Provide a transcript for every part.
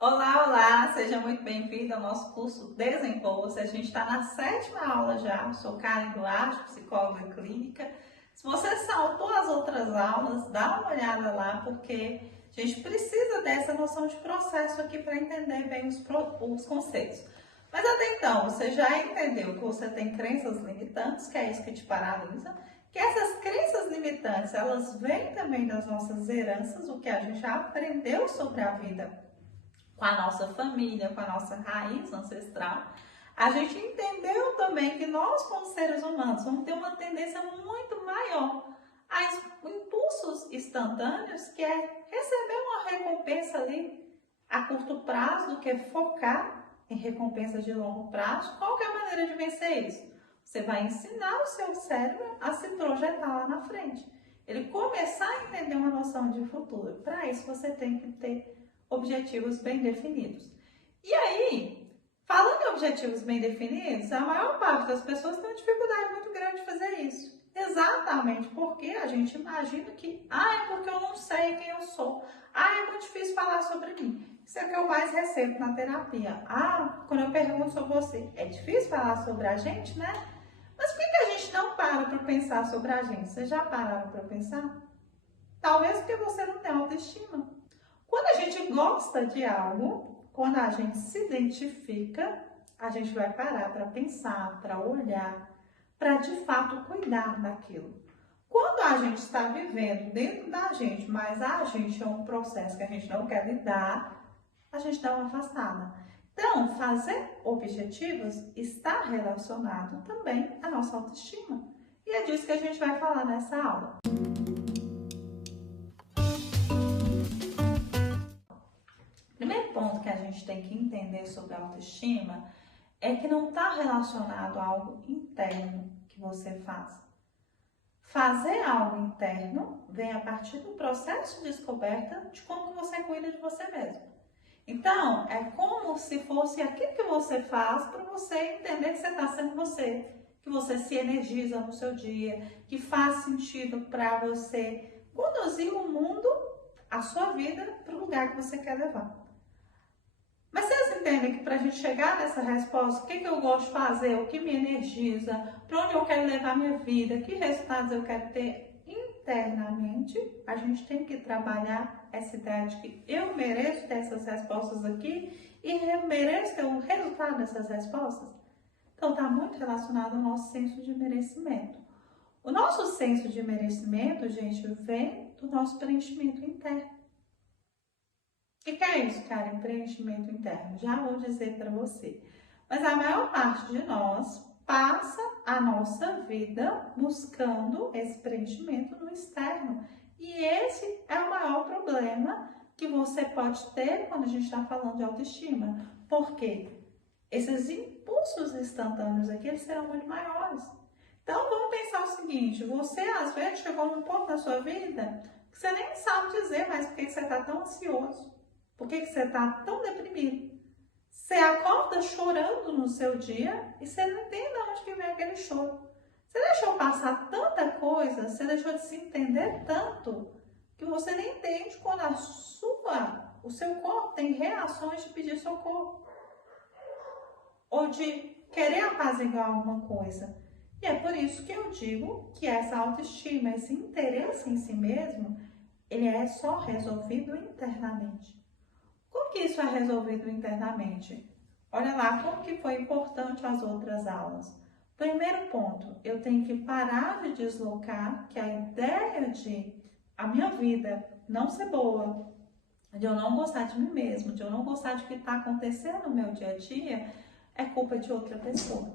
Olá, olá! Seja muito bem-vindo ao nosso curso Desenvolva-se. A gente está na 7ª aula já. Sou Karen Duarte, psicóloga clínica. Se você saltou as outras aulas, dá uma olhada lá, porque a gente precisa dessa noção de processo aqui para entender bem os conceitos. Mas até então, você já entendeu que você tem crenças limitantes, que é isso que te paralisa, que essas crenças limitantes, elas vêm também das nossas heranças, o que a gente já aprendeu sobre a vida com a nossa família, com a nossa raiz ancestral. A gente entendeu também que nós, como seres humanos, vamos ter uma tendência muito maior a impulsos instantâneos, que é receber uma recompensa ali a curto prazo do que focar em recompensas de longo prazo. Qual que é a maneira de vencer isso? Você vai ensinar o seu cérebro a se projetar lá na frente. Ele começar a entender uma noção de futuro. Para isso, você tem que ter objetivos bem definidos. E aí, falando em objetivos bem definidos, a maior parte das pessoas tem uma dificuldade muito grande de fazer isso. Exatamente porque a gente imagina que, é porque eu não sei quem eu sou. É muito difícil falar sobre mim. Isso é o que eu mais recebo na terapia. Quando eu pergunto sobre você, é difícil falar sobre a gente, né? Mas por que a gente não para pensar sobre a gente? Vocês já pararam para pensar? Talvez porque você não tem autoestima. Quando a gente gosta de algo, quando a gente se identifica, a gente vai parar para pensar, para olhar, para de fato cuidar daquilo. Quando a gente está vivendo dentro da gente, mas a gente é um processo que a gente não quer lidar, a gente dá uma afastada. Então, fazer objetivos está relacionado também à nossa autoestima. E é disso que a gente vai falar nessa aula. Primeiro ponto que a gente tem que entender sobre a autoestima é que não está relacionado a algo interno que você faz. Fazer algo interno vem a partir do processo de descoberta de como você cuida de você mesmo. Então, é como se fosse aquilo que você faz para você entender que você está sendo você, que você se energiza no seu dia, que faz sentido para você conduzir o mundo, a sua vida, para o lugar que você quer levar. Mas vocês entendem que para a gente chegar nessa resposta, o que eu gosto de fazer, o que me energiza, para onde eu quero levar minha vida, que resultados eu quero ter internamente, a gente tem que trabalhar essa ideia de que eu mereço ter essas respostas aqui e eu mereço ter o resultado dessas respostas. Então está muito relacionado ao nosso senso de merecimento. O nosso senso de merecimento, gente, vem do nosso preenchimento interno. O que é isso, cara? Preenchimento interno. Já vou dizer para você. Mas a maior parte de nós passa a nossa vida buscando esse preenchimento no externo. E esse é o maior problema que você pode ter quando a gente está falando de autoestima. Por quê? Esses impulsos instantâneos aqui, eles serão muito maiores. Então, vamos pensar o seguinte, você às vezes chegou num ponto da sua vida que você nem sabe dizer mais por que você está tão ansioso. Por que você está tão deprimido? Você acorda chorando no seu dia e você não entende de onde que vem aquele choro. Você deixou passar tanta coisa, você deixou de se entender tanto, que você nem entende quando o seu corpo tem reações de pedir socorro. Ou de querer apaziguar alguma coisa. E é por isso que eu digo que essa autoestima, esse interesse em si mesmo, ele é só resolvido internamente. Como que isso é resolvido internamente? Olha lá como que foi importante as outras aulas. Primeiro ponto, eu tenho que parar de deslocar que a ideia de a minha vida não ser boa, de eu não gostar de mim mesmo, de eu não gostar de o que está acontecendo no meu dia a dia, é culpa de outra pessoa.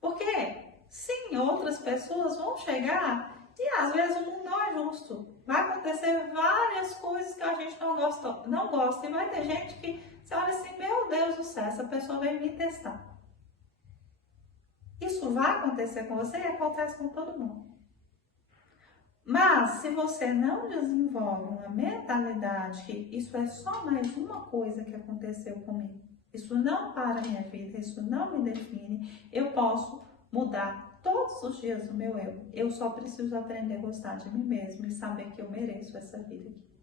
Porque, sim, outras pessoas vão chegar e às vezes o mundo não é justo. Vai acontecer várias coisas que a gente não gosta. E vai ter gente que você olha assim, meu Deus do céu, essa pessoa veio me testar. Isso vai acontecer com você e acontece com todo mundo. Mas se você não desenvolve uma mentalidade que isso é só mais uma coisa que aconteceu comigo, isso não para a minha vida, isso não me define, eu posso mudar todos os dias o meu eu. Eu só preciso aprender a gostar de mim mesmo e saber que eu mereço essa vida aqui.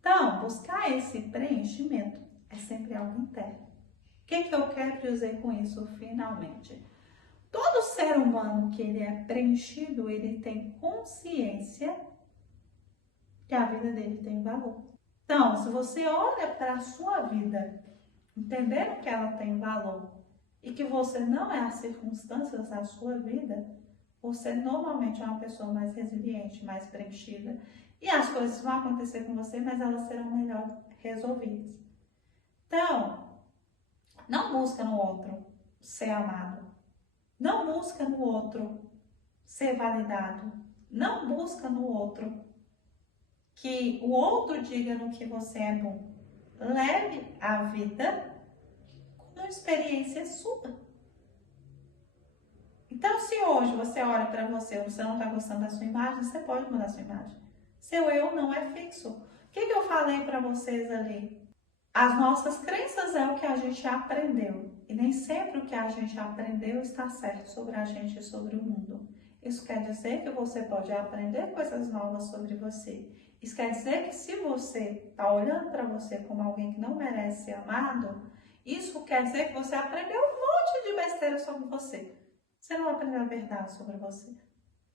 Então, buscar esse preenchimento, sempre algo interno. O que eu quero dizer com isso finalmente? Todo ser humano que ele é preenchido, ele tem consciência que a vida dele tem valor. Então, se você olha para a sua vida, entendendo que ela tem valor e que você não é as circunstâncias da sua vida, você normalmente é uma pessoa mais resiliente, mais preenchida e as coisas vão acontecer com você, mas elas serão melhor resolvidas. Então, não busca no outro ser amado. Não busca no outro ser validado. Não busca no outro que o outro diga no que você é bom. Leve a vida como uma experiência sua. Então, se hoje você olha para você não está gostando da sua imagem, você pode mudar a sua imagem. Seu eu não é fixo. O que eu falei para vocês ali? As nossas crenças é o que a gente aprendeu. E nem sempre o que a gente aprendeu está certo sobre a gente e sobre o mundo. Isso quer dizer que você pode aprender coisas novas sobre você. Isso quer dizer que se você está olhando para você como alguém que não merece ser amado, isso quer dizer que você aprendeu um monte de besteira sobre você. Você não aprendeu a verdade sobre você.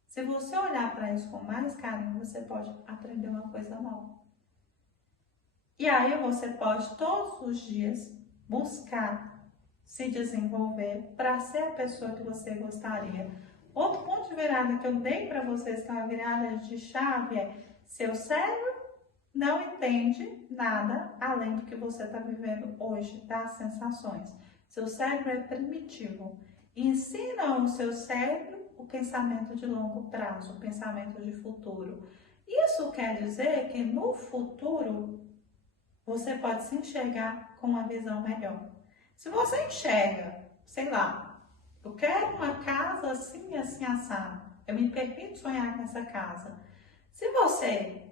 Se você olhar para isso com mais carinho, você pode aprender uma coisa nova. E aí você pode todos os dias buscar se desenvolver para ser a pessoa que você gostaria. Outro ponto de virada que eu dei para vocês, que é uma virada de chave, é seu cérebro não entende nada além do que você está vivendo hoje, das sensações. Seu cérebro é primitivo. Ensina o seu cérebro o pensamento de longo prazo, o pensamento de futuro. Isso quer dizer que no futuro você pode se enxergar com uma visão melhor. Se você enxerga, sei lá, eu quero uma casa assim, assim, assado. Eu me permito sonhar com essa casa. Se você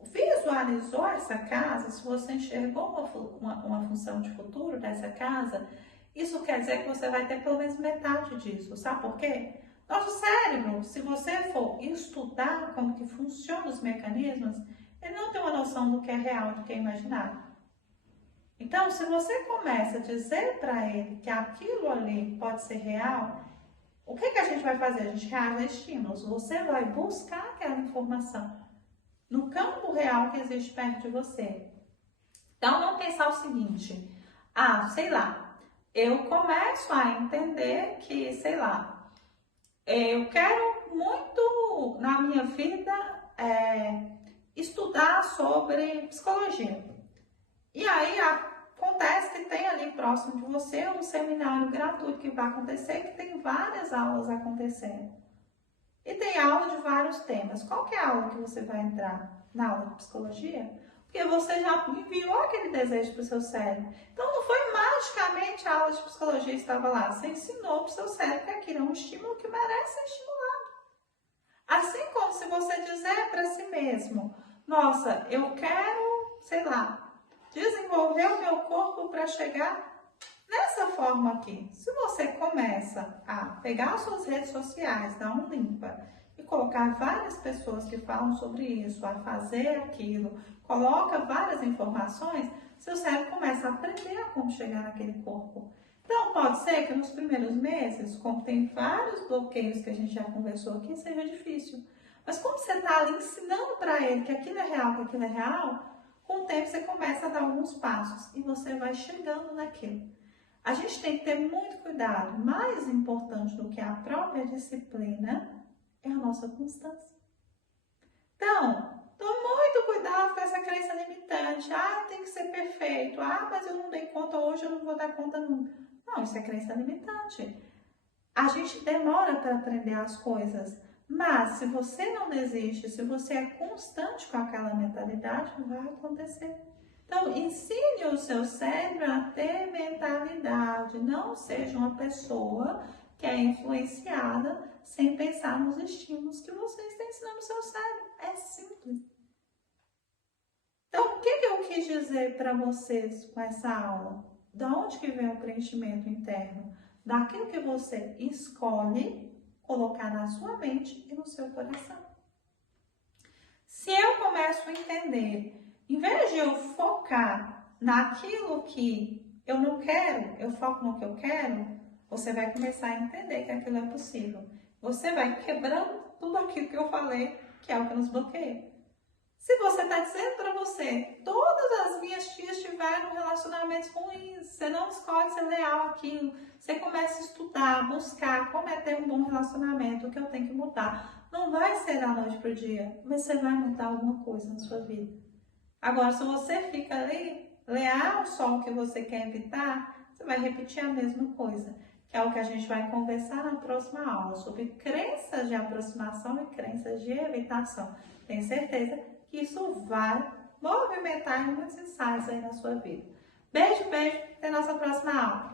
visualizou essa casa, se você enxergou uma função de futuro dessa casa, isso quer dizer que você vai ter pelo menos metade disso. Sabe por quê? Nosso cérebro, se você for estudar como que funcionam os mecanismos, ele não tem uma noção do que é real, do que é imaginário. Então, se você começa a dizer para ele que aquilo ali pode ser real, o que a gente vai fazer? A gente reage a estímulos. Você vai buscar aquela informação no campo real que existe perto de você. Então, vamos pensar o seguinte. Sei lá, eu começo a entender que, sei lá, eu quero muito na minha vida estudar sobre psicologia. E aí acontece que tem ali próximo de você um seminário gratuito que vai acontecer, que tem várias aulas acontecendo. E tem aula de vários temas. Qual que é a aula que você vai entrar? Na aula de psicologia? Porque você já enviou aquele desejo para o seu cérebro. Então não foi magicamente a aula de psicologia que estava lá. Você ensinou para o seu cérebro que aquilo é um estímulo que merece ser estimulado. Assim como se você dizer para si mesmo, nossa, eu quero, sei lá, desenvolver o meu corpo para chegar nessa forma aqui. Se você começa a pegar as suas redes sociais, dar um limpa e colocar várias pessoas que falam sobre isso, a fazer aquilo, coloca várias informações, seu cérebro começa a aprender a como chegar naquele corpo. Então, pode ser que nos primeiros meses, como tem vários bloqueios que a gente já conversou aqui, seja difícil. Mas como você está ali ensinando para ele que aquilo é real, com o tempo você começa a dar alguns passos e você vai chegando naquilo. A gente tem que ter muito cuidado. Mais importante do que a própria disciplina é a nossa constância. Então, tome muito cuidado com essa crença limitante. Tem que ser perfeito. Mas eu não dei conta hoje, eu não vou dar conta nunca. Não, isso é crença limitante. A gente demora para aprender as coisas. Mas se você não desiste, se você é constante com aquela mentalidade, vai acontecer. Então, ensine o seu cérebro a ter mentalidade. Não seja uma pessoa que é influenciada sem pensar nos estímulos que você está ensinando o seu cérebro. É simples. Então, o que eu quis dizer para vocês com essa aula? Da onde que vem o preenchimento interno? Daquilo que você escolhe colocar na sua mente e no seu coração. Se eu começo a entender, em vez de eu focar naquilo que eu não quero, eu foco no que eu quero, você vai começar a entender que aquilo é possível. Você vai quebrando tudo aquilo que eu falei, que é o que nos bloqueia. Se você está dizendo para você, todas as minhas tias tiveram relacionamentos ruins, você não escolhe ser leal àquilo, você começa a estudar, buscar como é ter um bom relacionamento, o que eu tenho que mudar. Não vai ser da noite para o dia, mas você vai mudar alguma coisa na sua vida. Agora, se você fica ali, leal só ao que você quer evitar, você vai repetir a mesma coisa, que é o que a gente vai conversar na próxima aula, sobre crenças de aproximação e crenças de evitação. Tenho certeza que isso vai movimentar muitos insights aí na sua vida. Beijo, beijo, até a nossa próxima aula.